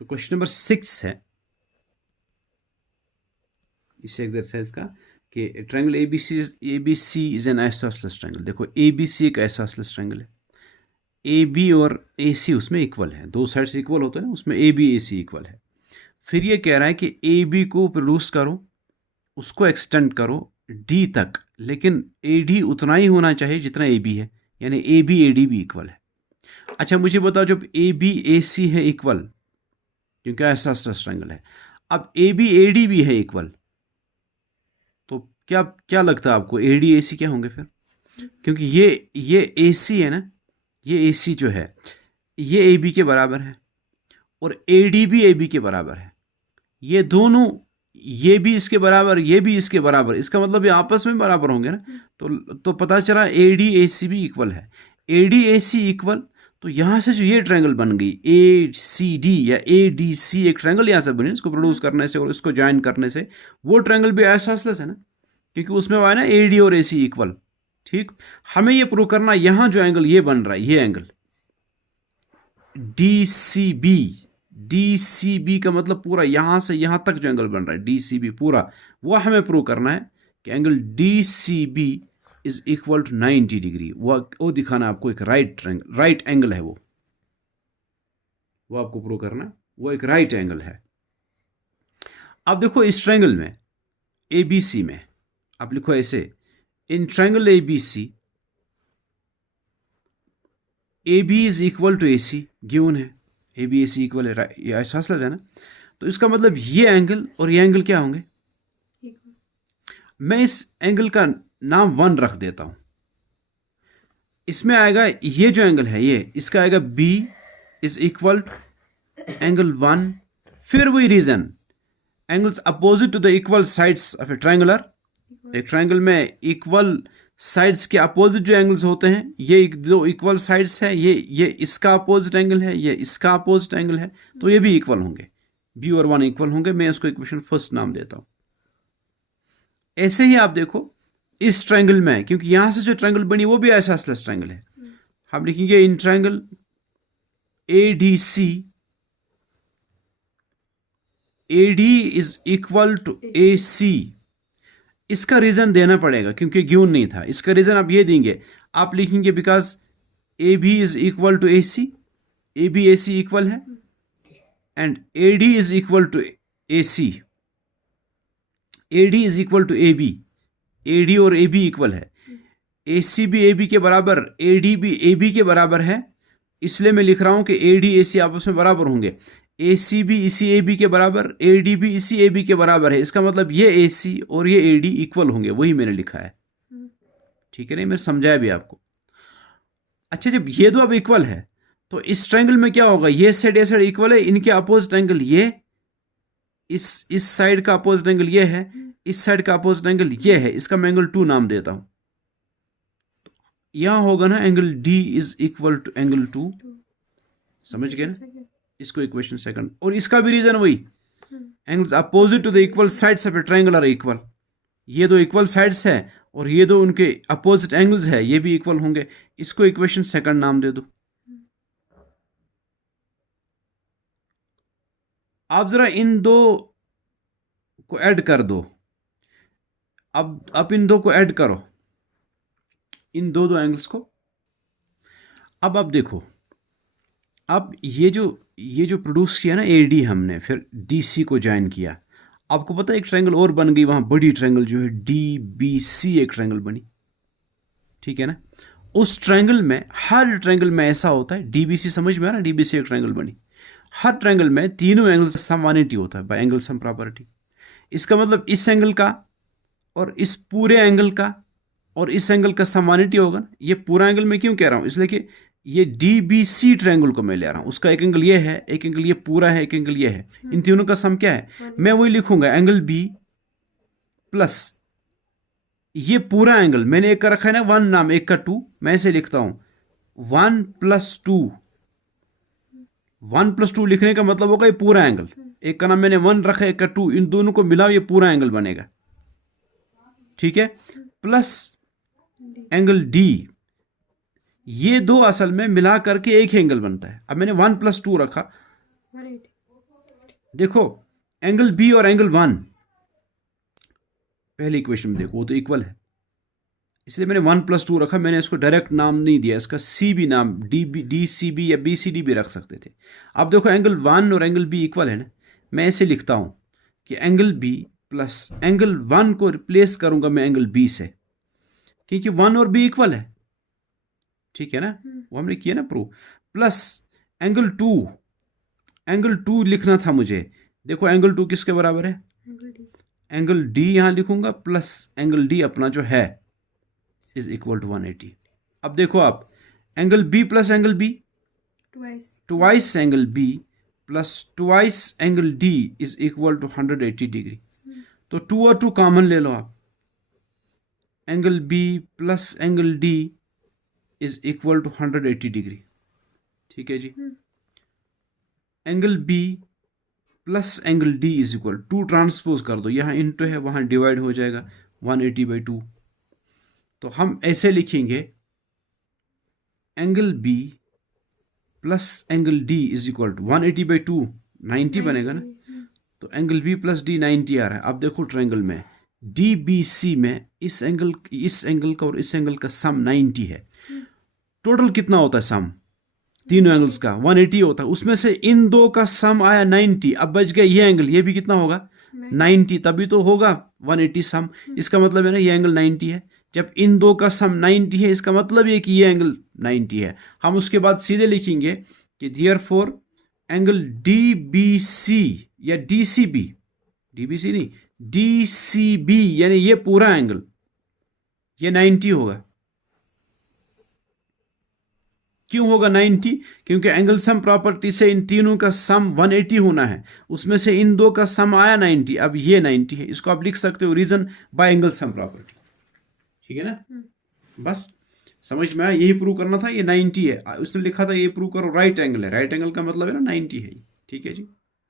तो question number 6 है इस एक्सरसाइज का कि triangle ABC is an isosceles triangle. देखो एबीसी एक आइसोसेलेस ट्रायंगल है, ए बी और ए सी उसमें इक्वल है, दो साइड्स इक्वल होते हैं ना, उसमें ए बी ए सी इक्वल है। फिर ये कह रहा है कि ए बी को प्रोड्यूस करो, उसको एक्सटेंड करो डी तक, लेकिन ए डी उतना ही होना चाहिए जितना ए बी है, यानी ए बी ए डी भी इक्वल है। अच्छा मुझे बताओ, जब ए बी ए सी है इक्वल, क्योंकि ऐसा ट्रायंगल है, अब ए बी ए डी भी है इक्वल, तो क्या क्या लगता है आपको ए डी ए सी क्या होंगे फिर? क्योंकि ये ए सी है ना, ये ए सी जो है ये ए बी के बराबर है और ए डी भी ए बी के बराबर है, ये दोनों, ये भी इसके बराबर ये भी इसके बराबर, इसका मतलब ये आपस में बराबर होंगे ना। तो पता चला ए डी ए सी भी इक्वल है। A D A C equal, तो यहाँ से जो ये ट्रायंगल बन गई ए सी डी या ए डी सी, एक ट्रायंगल यहाँ से बनी, इसको प्रोड्यूस करने से और इसको ज्वाइन करने से, वो ट्रायंगल भी आइसोसेलेस है ना, क्योंकि उसमें वो है ना ए डी और ए सी इक्वल। ठीक, हमें ये प्रूव करना, यहाँ जो एंगल ये बन रहा है, ये angle D C B, D C B का मतलब पूरा यहां से यहां तक जो एंगल बन रहा है डी सी बी पूरा, वो हमें प्रूव करना है कि angle D C B is equal to 90 degree. वो दिखाना आपको एक राइट एंगल है, वो आपको प्रूव करना है, वो एक राइट एंगल है। अब देखो इस ट्रायंगल में ए बी सी में आप लिखो ऐसे, in triangle A B C, A B is equal to A C given है, A B A C equal है, ये आइसोसेलेस है ना, तो इसका मतलब ये एंगल और ये एंगल क्या होंगे? मैं इस एंगल का नाम 1 रख देता हूं, इसमें आएगा ये जो एंगल है ये, इसका आएगा बी इज इक्वल एंगल 1, फिर वही reason, angles opposite to the equal sides of a triangular, एक ट्रायंगल में इक्वल साइड्स के अपोजिट जो एंगल्स होते हैं, ये दो इक्वल साइड्स है, ये इसका अपोजिट एंगल है, ये इसका अपोजिट एंगल है, तो ये भी इक्वल होंगे, बी और 1 इक्वल होंगे। मैं इसको इक्वेशन फर्स्ट नाम देता हूं। ऐसे ही आप देखो इस ट्रायंगल में, क्योंकि यहां से जो ट्रायंगल बनी वो भी आइसोसेलेस ट्रायंगल है, हम लिखेंगे in triangle A D C, A D is equal to A C. इसका रीजन देना पड़ेगा क्योंकि गिवन नहीं था, इसका रीजन आप ये देंगे, आप लिखेंगे because A B is equal to A C, A B A C equal है, and A D is equal to A C, A D is equal to A B, A D और A B equal है, ए सी भी A B के बराबर, A D भी A B के बराबर है, इसलिए मैं लिख रहा हूं कि ए डी ए सी आपस में बराबर होंगे, ए सी भी इसी ए बी के बराबर, ए डी भी इसी ए बी के बराबर है, इसका मतलब ये ए सी और ये ए डी इक्वल होंगे, वही मैंने लिखा है। ठीक है, नहीं मैंने समझाया भी आपको। अच्छा, जब ये दो अब इक्वल है तो इस ट्रायंगल में क्या होगा, ये साइड ये साइड इक्वल है, इनके अपोजिट एंगल ये, इस साइड का अपोजिट एंगल ये है, इस साइड का अपोजिट एंगल ये है, इसका मैं एंगल 2 नाम देता हूं। यहां होगा ना angle D is equal to angle 2, समझ गए ना, इसको इक्वेशन सेकंड। और इसका भी रीजन वही, angles opposite to the equal sides of a triangle are equal, ये दो इक्वल साइड्स है और ये दो उनके अपोजिट एंगल्स है, ये भी इक्वल होंगे, इसको इक्वेशन सेकंड नाम दे दो। आप जरा इन दो को ऐड कर दो, अब इन दो को ऐड करो, इन दो एंगल्स को। अब आप देखो, अब ये जो प्रोड्यूस किया ना ए डी हमने, फिर डी सी को ज्वाइन किया, आपको पता है एक ट्रायंगल और बन गई वहां, बड़ी ट्रायंगल जो है डी बी सी, एक ट्रायंगल बनी। ठीक है ना, उस ट्रायंगल में, हर ट्रायंगल में ऐसा होता है, डी बी सी समझ में आ रहा, डी बी सी एक ट्रायंगल बनी, हर ट्रायंगल में तीनों एंगल्स समानिटी होता है, बाय एंगल सम प्रॉपर्टी। इसका मतलब इस एंगल का और इस पूरे एंगल का और इस एंगल का समानिटी होगा ना। ये पूरा एंगल मैं क्यों कह रहा हूं, इसलिए कि ये डी बी सी ट्रायंगल को मैं ले रहा हूं, उसका एक एंगल ये है, एक एंगल ये पूरा है, एक एंगल ये है, इन तीनों का सम क्या है, मैं वही लिखूंगा, एंगल बी प्लस ये पूरा एंगल, मैंने एक का रखा है ना 1 नाम, एक का 2, मैं ऐसे लिखता हूं 1 + 2, 1 + 2 लिखने का मतलब होगा ये पूरा एंगल, एक का नाम मैंने 1 रखा है, एक का 2, इन दोनों को मिलाओ, ये पूरा एंगल बनेगा। ठीक है, प्लस एंगल डी, ये दो असल में मिला करके एक एंगल बनता है। अब मैंने 1 + 2 रखा, देखो एंगल बी और एंगल 1 पहले इक्वेशन में देखो वो तो इक्वल है, इसलिए मैंने 1+2 रखा। मैंने इसको डायरेक्ट नाम नहीं दिया, इसका सी भी नाम डी सी बी या बी सी डी भी रख सकते थे। अब देखो एंगल 1 और एंगल बी इक्वल है ना, मैं ऐसे लिखता हूं कि एंगल बी प्लस एंगल 1 को रिप्लेस करूंगा मैं एंगल बी से, क्योंकि 1 और बी इक्वल है, ठीक है ना, वो हमने किया ना प्रूव। प्लस एंगल 2 लिखना था मुझे। देखो एंगल 2 किसके बराबर है, एंगल डी यहां लिखूंगा प्लस एंगल डी अपना जो है इज इक्वल टू 180। अब देखो आप angle B plus angle B twice angle B plus twice angle D is equal to 180 degree. तो 2 और 2 कॉमन ले लो आप, angle B plus angle D is equal to 180 degree, ठीक है जी। Angle B plus angle D is equal 2 transpose कर दो, यहां इनटू है वहां डिवाइड हो जाएगा 180/2। तो हम ऐसे लिखेंगे angle B plus angle D is equal to 180/2 90 बनेगा ना, तो एंगल बी प्लस डी 90 आ रहा है। अब देखो ट्रायंगल में डी बी सी में इस एंगल का और इस एंगल का सम 90 है। टोटल कितना होता है सम तीनों एंगल्स का 180 होता है, उसमें से इन दो का सम आया 90। अब बच गया ये एंगल, ये भी कितना होगा 90, तभी तो होगा 180 सम। इसका मतलब है ना ये एंगल 90 है, जब इन दो का सम 90 है इसका मतलब ये कि ये एंगल 90 है। हम उसके बाद सीधे लिखेंगे कि therefore angle D B C या D C B, D B C नहीं डी सी बी, यानी ये पूरा एंगल ये 90 होगा। क्यों होगा 90? क्योंकि एंगल सम प्रॉपर्टी से इन तीनों का सम 180 होना है, उसमें से इन दो का सम आया 90, अब ये 90 है। इसको आप लिख सकते हो reason by angle sum property, ठीक है ना। बस समझ में आया, यही प्रूव करना था, ये 90 है। उसने लिखा था ये प्रूव करो राइट एंगल है, राइट एंगल का मतलब है ना 90 है, ठीक है जी।